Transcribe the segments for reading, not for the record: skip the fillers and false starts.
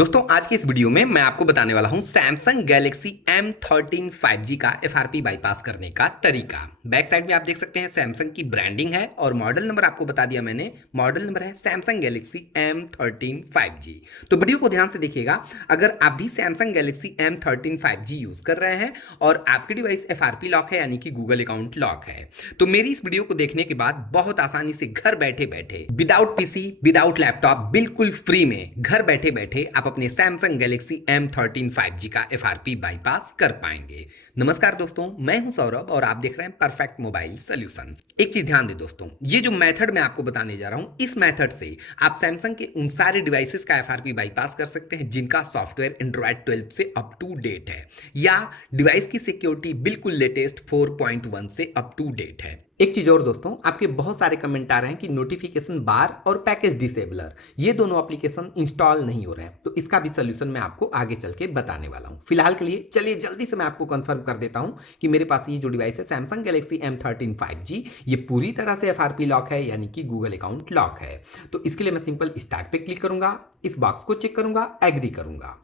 दोस्तों आज की इस वीडियो में मैं आपको बताने वाला हूं सैमसंग गैलेक्सी M13 5G का FRP बाईपास करने का तरीका। बैक साइड में आप देख सकते हैं सैमसंग की ब्रांडिंग है और मॉडल नंबर आपको बता दिया मैंने। मॉडल नंबर है सैमसंग गैलेक्सी M13 5G। तो वीडियो को ध्यान से देखिएगा। अगर आप भी Samsung Galaxy M13 5G use कर रहे हैं और आपकी डिवाइस FRP लॉक है यानी कि गूगल अकाउंट लॉक है, तो मेरी इस वीडियो को देखने के बाद बहुत आसानी से घर बैठे बैठे विदाउट पीसी विदाउट लैपटॉप बिल्कुल फ्री में घर बैठे बैठे आप अपने सैमसंग गैलेक्सी M13 5G का FRP बाईपास कर पाएंगे। नमस्कार दोस्तों, मैं हूं सौरभ और आप देख रहे हैं परफेक्ट मोबाइल सोल्यूशन। एक चीज ध्यान दें दोस्तों, ये जो मेथड मैं आपको बताने जा रहा हूं, इस मेथड से आप सैमसंग के उन सारे डिवाइसेस का FRP बाईपास कर सकते हैं जिनका सॉफ्टवेयर एंड्रॉयड 12 से अप टू डेट है या डिवाइस की सिक्योरिटी बिल्कुल लेटेस्ट 4.1 से अप टू डेट है। एक चीज और दोस्तों, आपके बहुत सारे कमेंट आ रहे हैं कि नोटिफिकेशन बार और पैकेज डिसेबलर ये दोनों एप्लीकेशन इंस्टॉल नहीं हो रहे हैं, तो इसका भी सोल्यूशन मैं आपको आगे चल के बताने वाला हूं। फिलहाल के लिए चलिए जल्दी से मैं आपको कंफर्म कर देता हूं कि मेरे पास ये जो डिवाइस है सैमसंग गैलेक्सी M13 5G ये पूरी तरह से FRP लॉक है यानी कि गूगल अकाउंट लॉक है। तो इसके लिए मैं सिंपल स्टार्ट पे क्लिक करूंगा, इस बॉक्स को चेक करूंगा, एग्री करूंगा।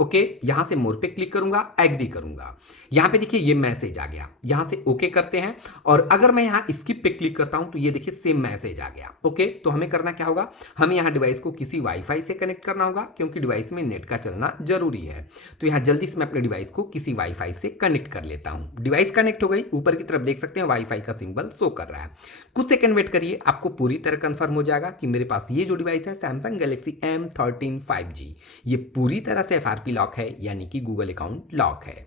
ओके, यहां से मोर पे क्लिक करूंगा, एग्री करूंगा। यहां पे देखिए ये मैसेज आ गया, यहां से ओके करते हैं और अगर मैं यहां स्किप पे क्लिक करता हूं तो ये देखिए सेम मैसेज आ गया। ओके, तो हमें करना क्या होगा, हमें यहां डिवाइस को किसी वाईफाई से कनेक्ट करना होगा क्योंकि डिवाइस में नेट का चलना जरूरी है। तो यहां जल्दी से मैं अपने डिवाइस को किसी वाईफाई से कनेक्ट कर लेता हूं। डिवाइस कनेक्ट हो गई, ऊपर की तरफ देख सकते हैं वाईफाई का सिंबल शो कर रहा है। कुछ सेकंड वेट करिए, आपको पूरी तरह कंफर्म हो जाएगा कि मेरे पास ये जो डिवाइस है सैमसंग गैलेक्सी M13 5G ये पूरी तरह से FRP लॉक है यानी कि गूगल अकाउंट लॉक है।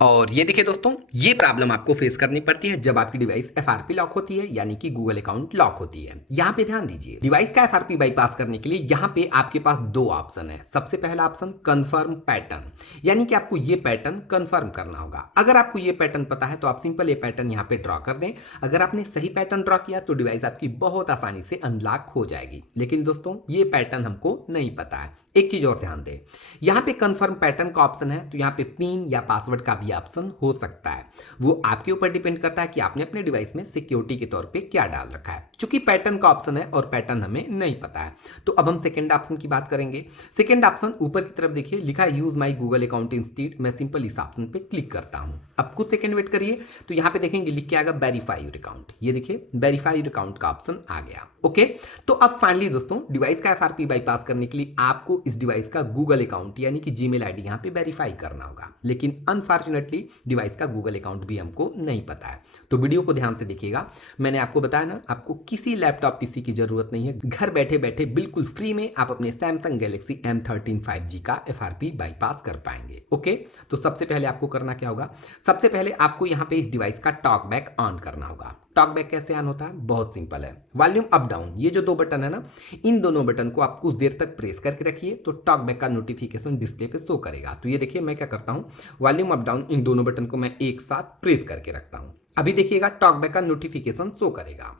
और ये देखिए दोस्तों, ये प्रॉब्लम आपको फेस करनी पड़ती है जब आपकी डिवाइस FRP लॉक होती है यानी कि गूगल अकाउंट लॉक होती है। यहां पे ध्यान दीजिए, डिवाइस का FRP बाईपास करने के लिए यहां पे आपके पास दो ऑप्शन है। सबसे पहला ऑप्शन कंफर्म पैटर्न, यानी कि आपको ये पैटर्न कंफर्म करना होगा। अगर आपको ये पैटर्न पता है तो आप सिंपल ये पैटर्न यहां पे ड्रॉ कर दें। अगर आपने सही पैटर्न ड्रॉ किया तो डिवाइस आपकी बहुत आसानी से अनलॉक हो जाएगी। लेकिन दोस्तों ये पैटर्न हमको नहीं पता है। एक चीज और ध्यान दें, यहां पे कंफर्म पैटर्न का ऑप्शन है तो यहां पे पिन या पासवर्ड का भी ऑप्शन हो सकता है। वो आपके ऊपर डिपेंड करता है कि आपने अपने डिवाइस में सिक्योरिटी के तौर पे क्या डाल रखा है। चूंकि पैटर्न का ऑप्शन है और पैटर्न हमें नहीं पता है, तो अब हम सेकंड ऑप्शन की बात करेंगे। सेकंड ऑप्शन ऊपर की तरफ देखिए लिखा है use my Google account instead. मैं सिंपल इस ऑप्शन पे क्लिक करता हूं। अब कुछ सेकंड वेट करिए तो यहां पे देखेंगे लिख के आएगा वेरीफाई योर अकाउंट। ये देखिए वेरीफाई योर अकाउंट का ऑप्शन आ गया। ओके, तो अब फाइनली दोस्तों डिवाइस का FRP बाईपास करने के लिए आपको इस डिवाइस का गूगल अकाउंट यानी कि जीमेल आईडी यहां पे वेरीफाई करना होगा। लेकिन अनफॉर्चुनेटली डिवाइस का गूगल अकाउंट भी हमको नहीं पता है। तो वीडियो को ध्यान से देखिएगा, मैंने आपको बताया ना, आपको किसी लैपटॉप पीसी की जरूरत नहीं है। घर बैठे बैठे बिल्कुल फ्री में आप अपने सैमसंग गैलेक्सी M13 5G का FRP बाईपास कर पाएंगे। ओके, तो सबसे पहले आपको करना क्या होगा, सबसे पहले आपको यहां पे इस डिवाइस का टॉक बैक ऑन करना होगा। टॉक बैक कैसे ऑन होता है, बहुत सिंपल है। वॉल्यूम अप डाउन ये जो दो बटन है ना, इन दोनों बटन को आप कुछ देर तक प्रेस करके रखिए तो टॉक बैक का नोटिफिकेशन डिस्प्ले पे शो करेगा। तो ये देखिए मैं क्या करता हूं, वॉल्यूम अप डाउन इन दोनों बटन को मैं एक साथ प्रेस करके रखता हूं। अभी देखिएगा टॉक बैक का नोटिफिकेशन शो करेगा।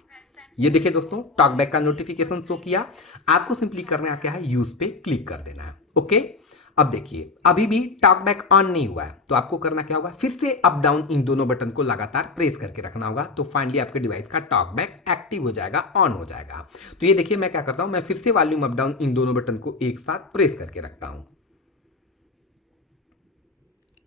ये देखिए दोस्तों टॉक बैक का नोटिफिकेशन शो किया। आपको सिंपली करना क्या है, यूज पे क्लिक कर देना है। ओके, अब देखिए अभी भी टॉक बैक ऑन नहीं हुआ है, तो आपको करना क्या होगा, फिर से अप डाउन इन दोनों बटन को लगातार प्रेस करके रखना होगा। तो फाइनली आपके डिवाइस का टॉक बैक एक्टिव हो जाएगा, ऑन हो जाएगा। तो ये देखिए मैं क्या करता हूं, मैं फिर से वॉल्यूम अप डाउन इन दोनों बटन को एक साथ प्रेस करके रखता हूं।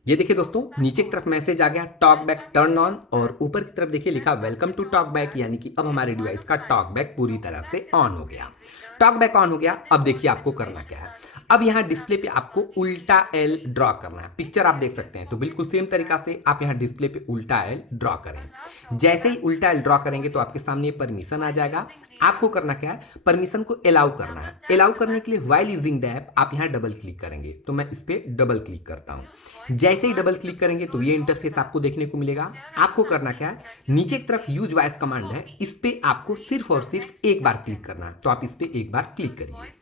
ये देखिए दोस्तों नीचे की तरफ मैसेज आ गया टॉक बैक टर्न ऑन, और ऊपर की तरफ देखिए लिखा वेलकम टू टॉक बैक, यानी कि अब हमारे डिवाइस का टॉक बैक पूरी तरह से ऑन हो गया। टॉक बैक ऑन हो गया। अब देखिए आपको करना क्या है, अब यहाँ डिस्प्ले पे आपको उल्टा एल ड्रॉ करना है। पिक्चर आप देख सकते हैं, तो बिल्कुल सेम तरीका से आप यहाँ डिस्प्ले पे उल्टा एल ड्रॉ करें। जैसे ही उल्टा एल ड्रॉ करेंगे तो आपके सामने परमिशन आ जाएगा। आपको करना क्या है, परमिशन को अलाउ करना है। अलाउ करने के लिए व्हाइल यूजिंग द ऐप आप यहाँ डबल क्लिक करेंगे, तो मैं इस पे डबल क्लिक करता हूँ। जैसे ही डबल क्लिक करेंगे तो ये इंटरफेस आपको देखने को मिलेगा। आपको करना क्या है, नीचे की तरफ यूज वॉइस कमांड है, इस पे आपको सिर्फ और सिर्फ एक बार क्लिक करना है। तो आप इस पे एक बार क्लिक करिए।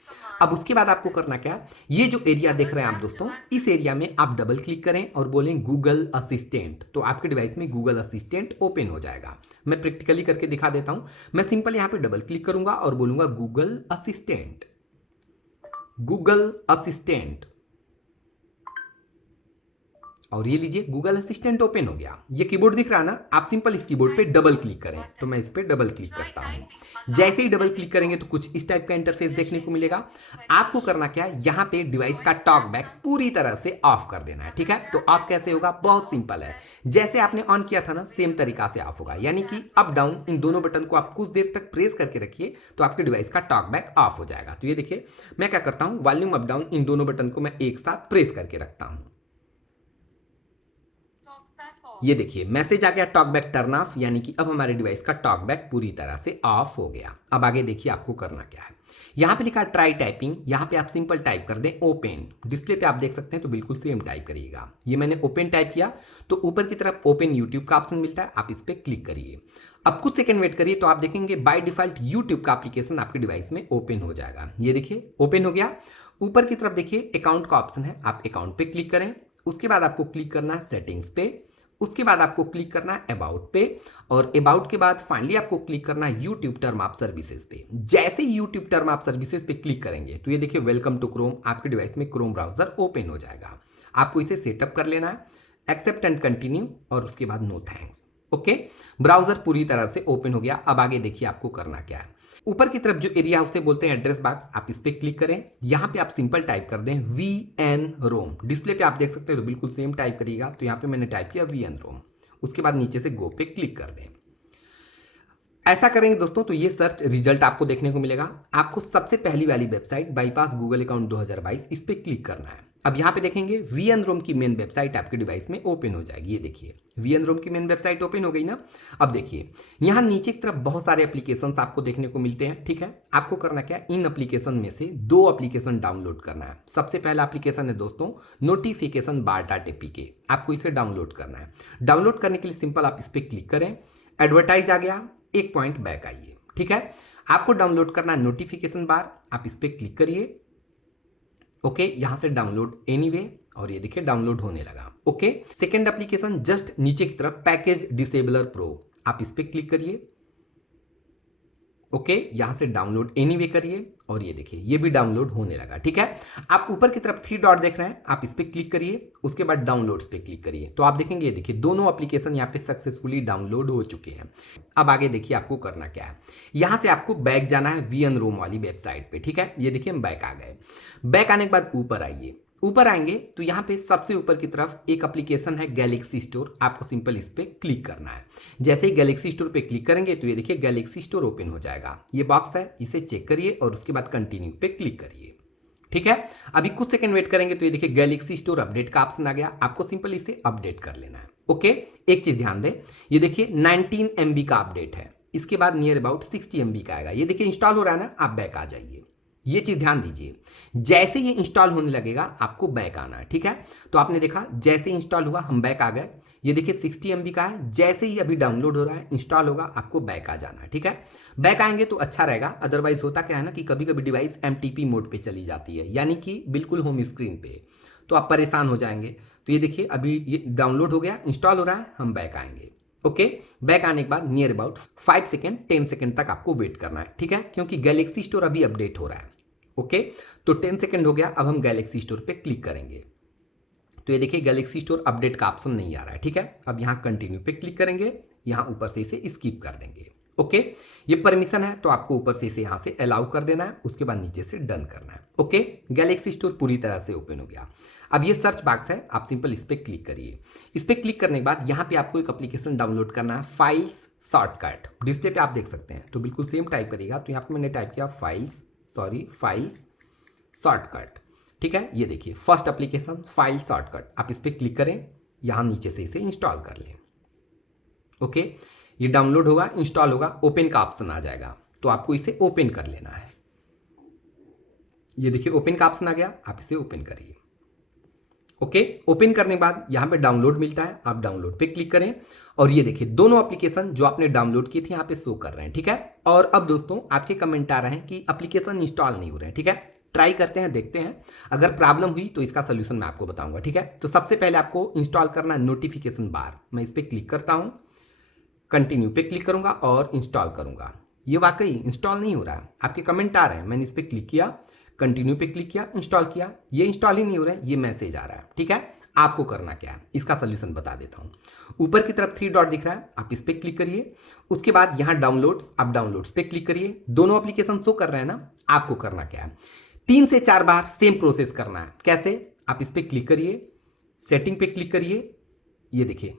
अब उसके बाद आपको करना क्या है, ये जो एरिया देख रहे हैं आप दोस्तों, इस एरिया में आप डबल क्लिक करें और बोलें गूगल असिस्टेंट, तो आपके डिवाइस में गूगल असिस्टेंट ओपन हो जाएगा। मैं प्रैक्टिकली करके दिखा देता हूं। मैं सिंपल यहां पे डबल क्लिक करूंगा और बोलूंगा गूगल असिस्टेंट, गूगल असिस्टेंट। और ये लीजिए गूगल असिस्टेंट ओपन हो गया। ये कीबोर्ड दिख रहा है ना, आप सिंपल इस कीबोर्ड पे डबल क्लिक करें। तो मैं इस पे डबल क्लिक करता हूँ। जैसे ही डबल क्लिक करेंगे तो कुछ इस टाइप का इंटरफेस देखने को मिलेगा। आपको करना क्या है, यहाँ पे डिवाइस का टॉक बैक पूरी तरह से ऑफ कर देना है। ठीक है, तो ऑफ कैसे होगा, बहुत सिंपल है। जैसे आपने ऑन किया था ना, सेम तरीका से ऑफ होगा। यानी कि अप डाउन इन दोनों बटन को आप कुछ देर तक प्रेस करके रखिए तो आपके डिवाइस का टॉक बैक ऑफ हो जाएगा। तो ये देखिए मैं क्या करता हूँ, वॉल्यूम अप डाउन इन दोनों बटन को मैं एक साथ प्रेस करके रखता हूँ। ये देखिए मैसेज आ गया टॉक बैक टर्न ऑफ, यानी कि अब हमारे डिवाइस का टॉक बैक पूरी तरह से ऑफ हो गया। अब आगे देखिए आपको करना क्या है। यहाँ पे लिखा है ट्राई टाइपिंग, यहाँ पे आप सिंपल टाइप कर दें ओपन। डिस्प्ले पे आप देख सकते हैं तो बिल्कुल सेम टाइप करिएगा। ये मैंने ओपन टाइप किया तो ऊपर की तरफ ओपन यूट्यूब का ऑप्शन मिलता है, आप इस पर क्लिक करिए। अब कुछ सेकंड वेट करिए तो आप देखेंगे बाय डिफॉल्ट यूट्यूब का एप्लीकेशन आपके डिवाइस में ओपन हो जाएगा। ये देखिए ओपन हो गया। ऊपर की तरफ देखिए अकाउंट का ऑप्शन है, आप अकाउंट पे क्लिक करें। उसके बाद आपको क्लिक करना है सेटिंग्स पे। उसके बाद आपको क्लिक करना है अबाउट पे, और अबाउट के बाद फाइनली आपको क्लिक करना है यूट्यूब टर्म ऑफ सर्विसेज पे। जैसे ही यूट्यूब टर्म ऑफ सर्विसेज पे क्लिक करेंगे तो ये देखिए वेलकम टू क्रोम, आपके डिवाइस में क्रोम ब्राउजर ओपन हो जाएगा। आपको इसे सेटअप कर लेना है, एक्सेप्ट एंड कंटिन्यू, और उसके बाद नो थैंक्स। ओके, ब्राउजर पूरी तरह से ओपन हो गया। अब आगे देखिए आपको करना क्या है। ऊपर की तरफ जो एरिया उसे बोलते हैं एड्रेस बॉक्स, आप इस पे क्लिक करें। यहां पे आप सिंपल टाइप कर दें VN रोम। डिस्प्ले पे आप देख सकते हैं तो बिल्कुल सेम टाइप करिएगा। तो यहां पे मैंने टाइप किया VN रोम। उसके बाद नीचे से गो पे क्लिक कर दें। ऐसा करेंगे दोस्तों तो ये सर्च रिजल्ट आपको देखने को मिलेगा। आपको सबसे पहली वाली वेबसाइट बाईपास गूगल अकाउंट 2022 इस पे क्लिक करना है। अब यहाँ पे देखेंगे VN रोम की मेन वेबसाइट आपके डिवाइस में ओपन हो जाएगी। ये देखिए VN रोम की मेन वेबसाइट ओपन हो गई ना। अब देखिए यहाँ नीचे की तरफ बहुत सारे एप्लीकेशंस आपको देखने को मिलते हैं। ठीक है, आपको करना क्या है, इन एप्लीकेशन में से 2 एप्लीकेशन डाउनलोड करना है। सबसे पहला एप्लीकेशन है दोस्तों नोटिफिकेशन बार डॉट APK, आपको इसे डाउनलोड करना है। डाउनलोड करने के लिए सिंपल आप इस पर क्लिक करें। एडवर्टाइज आ गया, एक पॉइंट बैक आइए। ठीक है, आपको डाउनलोड करना है नोटिफिकेशन बार, आप इस पर क्लिक करिए। ओके, यहां से डाउनलोड एनीवे, और ये देखिए डाउनलोड होने लगा। ओके, सेकेंड एप्लीकेशन जस्ट नीचे की तरफ पैकेज डिसेबलर प्रो, आप इस पर क्लिक करिए। ओके, यहां से डाउनलोड एनीवे करिए, और ये देखिए ये भी डाउनलोड होने लगा। ठीक है, आप ऊपर की तरफ 3 डॉट देख रहे हैं, आप इस पर क्लिक करिए। उसके बाद डाउनलोड्स पे क्लिक करिए तो आप देखेंगे ये देखिए दोनों एप्लीकेशन यहाँ पे सक्सेसफुली डाउनलोड हो चुके हैं। अब आगे देखिए आपको करना क्या है। यहां से आपको बैक जाना है VN रोम वाली वेबसाइट पे। ठीक है, ये देखिए हम बैक आ गए। बैक आने के बाद ऊपर आइए। ऊपर आएंगे तो यहाँ पे सबसे ऊपर की तरफ एक एप्लीकेशन है गैलेक्सी स्टोर, आपको सिंपल इस पे क्लिक करना है। जैसे ही गैलेक्सी स्टोर पे क्लिक करेंगे तो ये देखिए गैलेक्सी स्टोर ओपन हो जाएगा। ये बॉक्स है, इसे चेक करिए और उसके बाद कंटिन्यू पे क्लिक करिए। ठीक है, अभी कुछ सेकंड वेट करेंगे तो ये देखिए गैलेक्सी स्टोर अपडेट का ऑप्शन आ गया, आपको सिंपल इसे अपडेट कर लेना है। ओके, एक चीज ध्यान दें, ये देखिए 19 MB का अपडेट है, इसके बाद नियर अबाउट 60 MB का आएगा। ये देखिए इंस्टॉल हो रहा है ना, आप बैक आ जाइए। ये चीज ध्यान दीजिए, जैसे ये इंस्टॉल होने लगेगा आपको बैक आना है। ठीक है, तो आपने देखा जैसे इंस्टॉल हुआ हम बैक आ गए। ये देखिए 60 MB का है, जैसे ही अभी डाउनलोड हो रहा है इंस्टॉल होगा आपको बैक आ जाना है। ठीक है, बैक आएंगे तो अच्छा रहेगा, अदरवाइज होता क्या है ना कि कभी कभी डिवाइस MTP मोड पे चली जाती है, यानी कि बिल्कुल होम स्क्रीन पे, तो आप परेशान हो जाएंगे। तो ये देखिए अभी ये डाउनलोड हो गया, इंस्टॉल हो रहा है, हम बैक आएंगे। ओके, बैक आने के बाद नियर अबाउट 5 सेकेंड 10 सेकेंड तक आपको वेट करना है। ठीक है, क्योंकि गैलेक्सी स्टोर अभी अपडेट हो रहा है। ओके, तो 10 सेकेंड हो गया। अब हम गैलेक्सी स्टोर पे क्लिक करेंगे तो ये देखिए गैलेक्सी स्टोर अपडेट का ऑप्शन नहीं आ रहा है। ठीक है, अब यहाँ कंटिन्यू पे क्लिक करेंगे, यहाँ ऊपर से इसे स्किप कर देंगे। ओके, ये परमिशन है तो आपको ऊपर से इसे यहाँ से अलाउ कर देना है, उसके बाद नीचे से डन करना है। ओके, गैलेक्सी स्टोर पूरी तरह से ओपन हो गया। अब ये सर्च बॉक्स है, आप सिंपल इस पर क्लिक करिए। इस पर क्लिक करने के बाद यहाँ पे आपको एक एप्लीकेशन डाउनलोड करना है, फाइल्स शॉर्टकट। डिस्प्ले पे आप देख सकते हैं तो बिल्कुल सेम टाइप करिएगा। तो यहाँ पे मैंने टाइप किया फाइल्स शॉर्टकट। ठीक है, ये देखिए फर्स्ट एप्लीकेशन फाइल शॉर्टकट, आप इस पर क्लिक करें, यहाँ नीचे से इसे इंस्टॉल कर लें। ओके, ये डाउनलोड होगा, इंस्टॉल होगा, ओपन का ऑप्शन आ जाएगा, तो आपको इसे ओपन कर लेना है। ये देखिए ओपन का ऑप्शन आ गया, आप इसे ओपन करिए। ओके, ओपन करने के बाद यहाँ पे डाउनलोड मिलता है, आप डाउनलोड पे क्लिक करें, और ये देखिए दोनों एप्लीकेशन जो आपने डाउनलोड की थी यहाँ पे शो कर रहे हैं। ठीक है, और अब दोस्तों आपके कमेंट आ रहे हैं कि एप्लीकेशन इंस्टॉल नहीं हो रहे हैं। ठीक है, ट्राई करते हैं, देखते हैं, अगर प्रॉब्लम हुई तो इसका सोल्यूशन मैं आपको बताऊंगा। ठीक है, तो सबसे पहले आपको इंस्टॉल करना है नोटिफिकेशन बार। मैं इस पर क्लिक करता हूँ, कंटिन्यू पे क्लिक करूंगा और इंस्टॉल करूंगा। ये वाकई इंस्टॉल नहीं हो रहा है, आपके कमेंट आ रहे हैं। मैंने इस पर क्लिक किया, कंटिन्यू पे क्लिक किया, इंस्टॉल किया, ये इंस्टॉल ही नहीं हो रहा है, ये मैसेज आ रहा है। ठीक है, आपको करना क्या है, इसका सोल्यूशन बता देता हूँ। ऊपर की तरफ 3 डॉट दिख रहा है, आप इस पर क्लिक करिए। उसके बाद यहाँ डाउनलोड्स, आप डाउनलोड्स पे क्लिक करिए। दोनों एप्लीकेशन शो कर रहे हैं ना। आपको करना क्या है, 3 से 4 बार सेम प्रोसेस करना है। कैसे, आप इस पर क्लिक करिए, सेटिंग पे क्लिक करिए, ये देखिए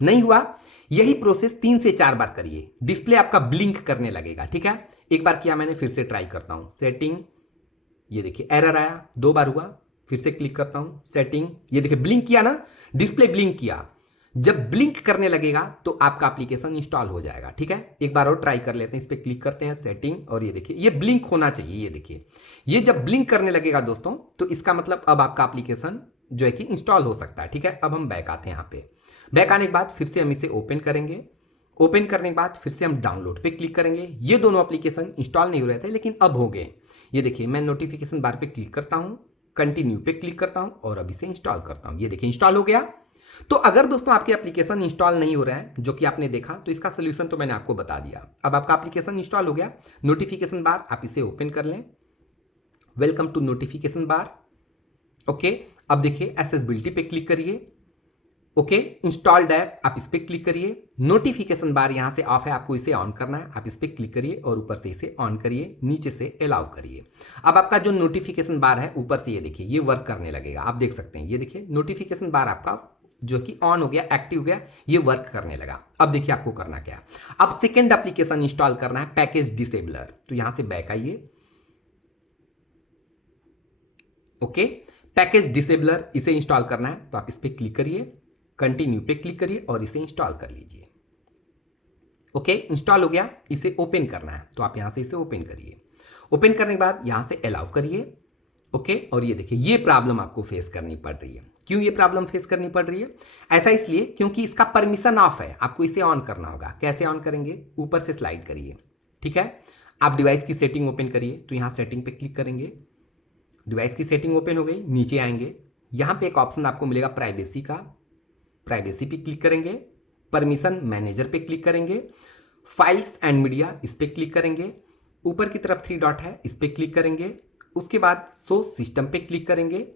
नहीं हुआ। यही प्रोसेस 3 से 4 बार करिए, डिस्प्ले आपका ब्लिंक करने लगेगा। ठीक है, एक बार किया मैंने, फिर से ट्राई करता हूं। सेटिंग, ये देखिए एरर आया, 2 बार हुआ। फिर से क्लिक करता हूं, सेटिंग, ये देखिए ब्लिंक किया ना, डिस्प्ले ब्लिंक किया। जब ब्लिंक करने लगेगा तो आपका एप्लीकेशन इंस्टॉल हो जाएगा। ठीक है, एक बार और ट्राई कर लेते हैं। इस पर क्लिक करते हैं, सेटिंग, और ये देखिए ये ब्लिंक होना चाहिए। ये देखिए, ये जब ब्लिंक करने लगेगा दोस्तों, तो इसका मतलब अब आपका एप्लीकेशन जो है कि इंस्टॉल हो सकता है। ठीक है, अब हम बैक आते हैं। यहाँ पे बैक आने के बाद फिर से हम इसे ओपन करेंगे। ओपन करने के बाद फिर से हम डाउनलोड पे क्लिक करेंगे। ये दोनों एप्लीकेशन इंस्टॉल नहीं हो रहे थे, लेकिन अब हो गए। ये देखिए, मैं नोटिफिकेशन बार पे क्लिक करता हूँ, कंटिन्यू पे क्लिक करता हूँ और अब इसे इंस्टॉल करता हूँ। ये देखिए इंस्टॉल हो गया। तो अगर दोस्तों आपके एप्लीकेशन इंस्टॉल नहीं हो रहा है, जो कि आपने देखा, तो इसका सोल्यूशन तो मैंने आपको बता दिया। अब आपका एप्लीकेशन इंस्टॉल हो गया। नोटिफिकेशन बार, आप इसे ओपन कर लें। Welcome to notification bar. Okay, अब देखिए एक्सेसिबिलिटी पे क्लिक करिए। ओके, इंस्टॉल्ड ऐप, आप इस पर क्लिक करिए। नोटिफिकेशन बार यहां से ऑफ है, आपको इसे ऑन करना है। आप इस पर क्लिक करिए और ऊपर से इसे ऑन करिए, नीचे से अलाउ करिए। अब आपका जो नोटिफिकेशन बार है ऊपर से, ये देखिए ये वर्क करने लगेगा। आप देख सकते हैं, ये देखिए नोटिफिकेशन बार आपका जो कि ऑन हो गया, एक्टिव हो गया, ये वर्क करने लगा। अब देखिए आपको करना क्या है, अब सेकेंड एप्लीकेशन इंस्टॉल करना है, पैकेज डिसेबलर। तो यहां से बैक आइए। ओके, पैकेज डिसेबलर इसे इंस्टॉल करना है, तो आप इस पर क्लिक करिए, कंटिन्यू पे क्लिक करिए और इसे इंस्टॉल कर लीजिए। ओके, इंस्टॉल हो गया। इसे ओपन करना है, तो आप यहां से इसे ओपन करिए। ओपन करने के बाद यहां से अलाउ करिए। ओके, और ये देखिए ये प्रॉब्लम आपको फेस करनी पड़ रही है। क्यों ये प्रॉब्लम फेस करनी पड़ रही है? ऐसा इसलिए क्योंकि इसका परमिशन ऑफ है, आपको इसे ऑन करना होगा। कैसे ऑन करेंगे? ऊपर से स्लाइड करिए। ठीक है, आप डिवाइस की सेटिंग ओपन करिए, तो यहां सेटिंग पे क्लिक करेंगे। डिवाइस की सेटिंग ओपन हो गई, नीचे आएंगे, यहां पे एक ऑप्शन आपको मिलेगा प्राइवेसी का। प्राइवेसी पे क्लिक करेंगे, परमिशन मैनेजर पे क्लिक करेंगे, फाइल्स एंड मीडिया इस पे क्लिक करेंगे, ऊपर की तरफ 3 डॉट है इस पे क्लिक करेंगे, उसके बाद शो सिस्टम पे क्लिक करेंगे।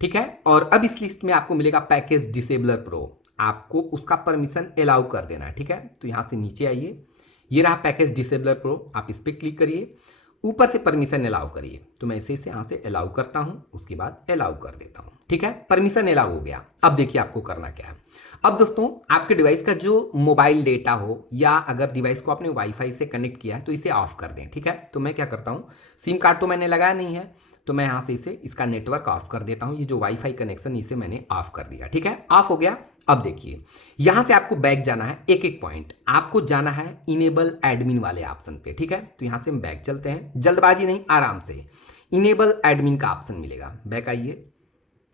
ठीक है, और अब इस लिस्ट में आपको मिलेगा पैकेज डिसेबलर प्रो, आपको उसका परमिशन अलाउ कर देना है। ठीक है, तो यहां से नीचे आइए, ये रहा पैकेज डिसेबलर प्रो, आप इस पे क्लिक करिए, ऊपर से परमिशन अलाउ करिए। तो मैं इसे यहां से अलाउ करता हूं, उसके बाद अलाउ कर देता हूं। ठीक है, परमिशन अलाउ हो गया। अब देखिए आपको करना क्या है। अब दोस्तों आपके डिवाइस का जो मोबाइल डेटा हो, या अगर डिवाइस को आपने वाईफाई से कनेक्ट किया है, तो इसे ऑफ कर दें। ठीक है, तो मैं क्या करता हूं, सिम कार्ड तो मैंने लगाया नहीं है, तो मैं यहां से इसे इसका नेटवर्क ऑफ कर देता हूं। ये जो वाईफाई कनेक्शन, इसे मैंने ऑफ कर दिया। ठीक है, ऑफ हो गया। अब देखिए यहां से आपको बैक जाना है, एक एक पॉइंट आपको जाना है इनेबल एडमिन वाले ऑप्शन पे। ठीक है, तो यहां से हम बैक चलते हैं, जल्दबाजी नहीं, आराम से। इनेबल एडमिन का ऑप्शन मिलेगा, बैक आइए,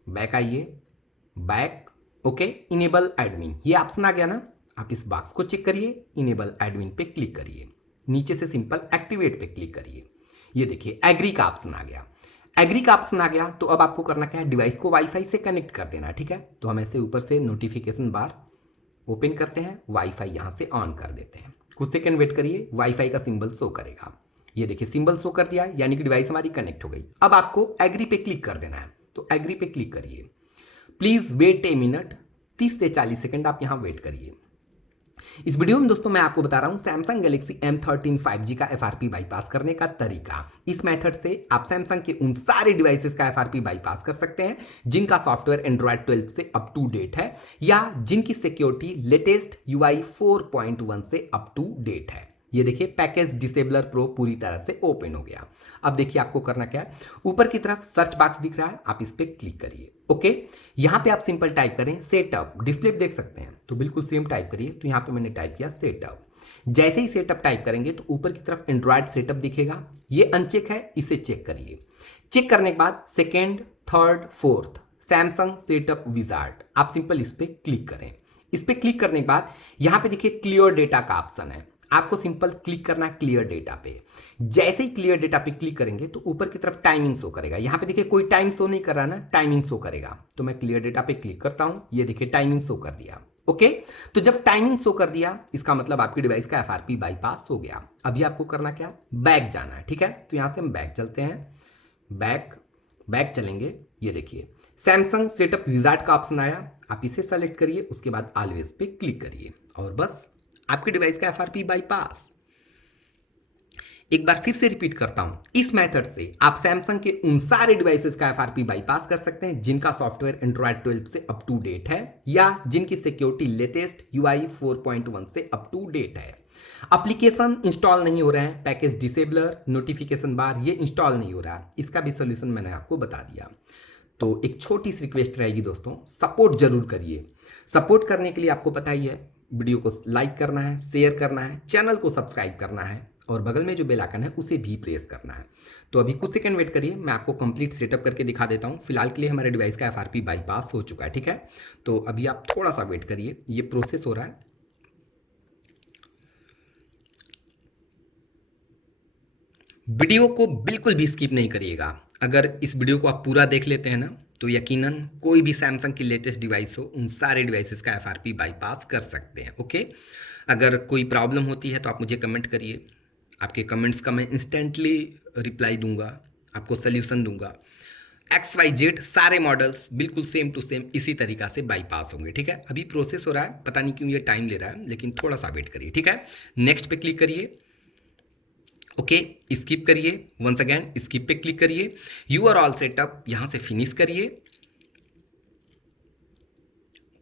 बैक आइए, बैक। ओके, इनेबल एडमिन ये ऑप्शन आ गया ना, आप इस बॉक्स को चेक करिए, इनेबल एडमिन पे क्लिक करिए, नीचे से सिंपल एक्टिवेट पे क्लिक करिए। ये देखिए एग्री का ऑप्शन आ गया। एग्री का ऑप्शन आ गया, तो अब आपको करना क्या है, डिवाइस को वाईफाई से कनेक्ट कर देना। ठीक है, तो हम ऐसे ऊपर से नोटिफिकेशन बार ओपन करते हैं, वाईफाई यहां से ऑन कर देते हैं। कुछ सेकंड वेट करिए, वाईफाई का सिंबल शो करेगा। ये देखिए सिंबल शो कर दिया, यानी कि डिवाइस हमारी कनेक्ट हो गई। अब आपको एग्री पे क्लिक कर देना है, तो एग्री पे क्लिक करिए। प्लीज वेट ए मिनट, 30 से 40 सेकंड आप यहां वेट करिए। इस वीडियो में दोस्तों मैं आपको बता रहा हूं सैमसंग गैलेक्सी M13 5G का FRP बाईपास करने का तरीका। इस मेथड से आप सैमसंग के उन सारे डिवाइसेस का FRP बाईपास कर सकते हैं जिनका सॉफ्टवेयर एंड्रॉयड 12 से अप टू डेट है, या जिनकी सिक्योरिटी लेटेस्ट UI 4.1 से अप टू डेट है। ये देखिए पैकेज डिसेबलर प्रो पूरी तरह से ओपन हो गया। अब देखिए आपको करना क्या है, ऊपर की तरफ सर्च बॉक्स दिख रहा है, आप इस पे क्लिक करिए। ओके, यहां पे आप सिंपल टाइप करें सेटअप, डिस्प्ले पे देख सकते हैं, तो बिल्कुल सेम टाइप करिए। तो यहां पे मैंने टाइप किया सेटअप। जैसे ही सेटअप टाइप करेंगे तो ऊपर की तरफ एंड्रॉयड सेटअप दिखेगा, ये अनचेक है, इसे चेक करिए। चेक करने के बाद second, third, fourth Samsung setup wizard, आप सिंपल इस पे क्लिक करें। इस पे क्लिक करने के बाद यहां पे देखिए क्लियर डेटा का ऑप्शन है, आपको सिंपल क्लिक करना है क्लियर डेटा पे। जैसे ही क्लियर डेटा पे क्लिक करेंगे तो ऊपर की तरफ टाइमिंग शो करेगा। यहां पे देखिए कोई टाइम शो नहीं कर रहा ना, टाइमिंग शो करेगा। तो मैं क्लियर डेटा पे क्लिक करता हूं, ये देखिए टाइमिंग शो कर दिया। ओके, तो जब टाइमिंग शो कर दिया, इसका मतलब आपकी डिवाइस का FRP बाईपास हो गया। अभी आपको करना क्या, बैक जाना है। ठीक है, तो यहां से हम बैक चलते हैं, बैक चलेंगे। ये देखिए सैमसंग सेटअप विजार्ड का ऑप्शन आया, आप इसे सेलेक्ट करिए, उसके बाद ऑलवेज पे क्लिक करिए और बस आपके डिवाइस का एफआरपी बाईपास। एक बार फिर से रिपीट करता हूं, इस मेथड से आप सैमसंग के उन सारे डिवाइसेस का एफआरपी बाईपास कर सकते हैं जिनका सॉफ्टवेयर एंड्रॉयड 12 से अप टू डेट है या जिनकी सिक्योरिटी लेटेस्ट यूआई 4.1 से अप टू डेट है। एप्लीकेशन इंस्टॉल नहीं हो रहे हैं, पैकेज डिसेबलर, नोटिफिकेशन बार ये इंस्टॉल नहीं हो रहा है, इसका भी सोल्यूशन मैंने आपको बता दिया। तो एक छोटी सी रिक्वेस्ट रहेगी दोस्तों, सपोर्ट जरूर करिए। सपोर्ट करने के लिए आपको पता ही है, वीडियो को लाइक करना है, शेयर करना है, चैनल को सब्सक्राइब करना है और बगल में जो बेल आइकन है उसे भी प्रेस करना है। तो अभी कुछ सेकंड वेट करिए, मैं आपको कंप्लीट सेटअप करके दिखा देता हूं। फिलहाल के लिए हमारे डिवाइस का एफआरपी बाईपास हो चुका है, ठीक है। तो अभी आप थोड़ा सा वेट करिए, ये प्रोसेस हो रहा है। वीडियो को बिल्कुल भी स्किप नहीं करिएगा। अगर इस वीडियो को आप पूरा देख लेते हैं ना, तो यकीनन कोई भी सैमसंग की लेटेस्ट डिवाइस हो, उन सारे डिवाइसेस का एफआरपी बाईपास कर सकते हैं। ओके, अगर कोई प्रॉब्लम होती है तो आप मुझे कमेंट करिए, आपके कमेंट्स का मैं इंस्टेंटली रिप्लाई दूंगा, आपको सोल्यूशन दूंगा। XYZ सारे मॉडल्स बिल्कुल सेम टू सेम इसी तरीका से बाईपास होंगे, ठीक है। अभी प्रोसेस हो रहा है, पता नहीं क्यों ये टाइम ले रहा है, लेकिन थोड़ा सा वेट करिए, ठीक है। नेक्स्ट पे क्लिक करिए, ओके, स्किप करिए, वंस अगेन स्किप पे क्लिक करिए, यू आर ऑल सेटअप, यहां से फिनिश करिए।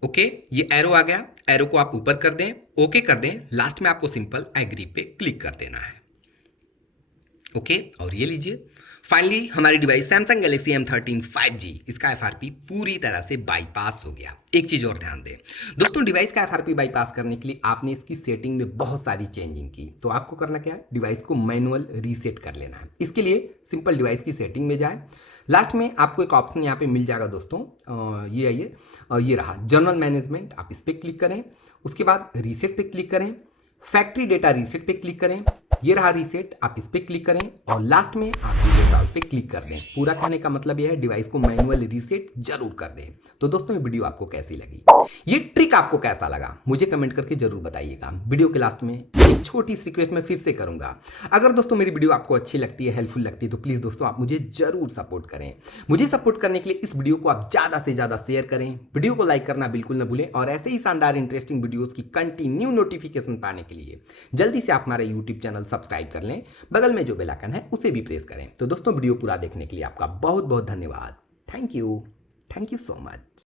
ओके, ये एरो आ गया, एरो को आप ऊपर कर दें, ओके कर दें, लास्ट में आपको सिंपल एग्री पे क्लिक कर देना है। ओके, और ये लीजिए, फाइनली हमारी device Samsung Galaxy M13 5G, इसका एफआरपी पूरी तरह से बाईपास हो गया। एक चीज और ध्यान दें दोस्तों, डिवाइस का एफआरपी बाईपास करने के लिए आपने इसकी सेटिंग में बहुत सारी चेंजिंग की, तो आपको करना क्या है, डिवाइस को मैनुअल रीसेट कर लेना है। इसके लिए सिंपल डिवाइस की सेटिंग में जाए, लास्ट में आपको एक ऑप्शन यहाँ पे मिल जाएगा दोस्तों, ये आइए, ये रहा जनरल मैनेजमेंट, आप इस पर क्लिक करें, उसके बाद रीसेट पे क्लिक करें, फैक्ट्री डेटा रीसेट पे क्लिक करें, ये रहा रीसेट, आप इस पे क्लिक करें और लास्ट में आप डिलीट ऑल पे क्लिक कर दें। पूरा कहने का मतलब यह है, डिवाइस को मैनुअल रीसेट जरूर कर दें। तो दोस्तों ये वीडियो आपको कैसी लगी, ये ट्रिक आपको कैसा लगा, मुझे कमेंट करके जरूर बताइएगा। वीडियो के लास्ट में एक छोटी सी रिक्वेस्ट मैं फिर से करूंगा, अगर दोस्तों मेरी वीडियो आपको अच्छी लगती है, हेल्पफुल लगती है, तो प्लीज दोस्तों आप मुझे जरूर सपोर्ट करें। मुझे सपोर्ट करने के लिए इस वीडियो को आप ज्यादा से ज्यादा शेयर करें, वीडियो को लाइक करना बिल्कुल ना भूलें और ऐसे ही शानदार इंटरेस्टिंग वीडियोस की कंटिन्यू नोटिफिकेशन पाने के लिए जल्दी से आप हमारा यूट्यूब चैनल सब्सक्राइब कर लें, बगल में जो बेल आइकन है उसे भी प्रेस करें। तो दोस्तों वीडियो पूरा देखने के लिए आपका बहुत बहुत धन्यवाद। Thank you so much.